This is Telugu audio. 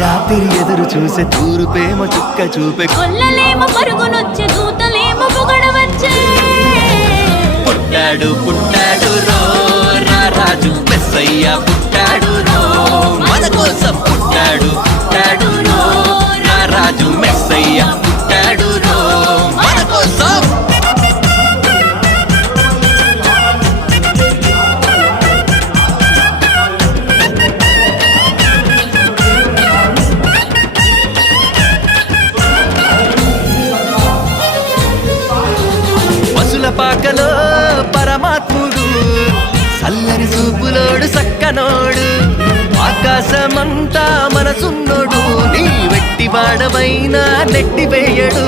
రాత్రి ఎదురు చూసే తూరుపేమ చుక్క చూపే కొల్లలేమో పరుగునొచ్చే దూతలేమో పొగడవచ్చే పుట్టాడు పుట్టాడు రో రాజు మెస్సయ్య పుట్టాడు రో మన కోసం పుట్టాడు పుట్టాడు రో రాజు మెస్సయ్య పుట్టాడు రో మన కోసం పాకలో పరమాత్ముడు చల్లని చూపులోడు సక్కనోడు ఆకాశమంతా మనసున్నోడు నీ వెట్టి వాడవైనా నెట్టి వేయడు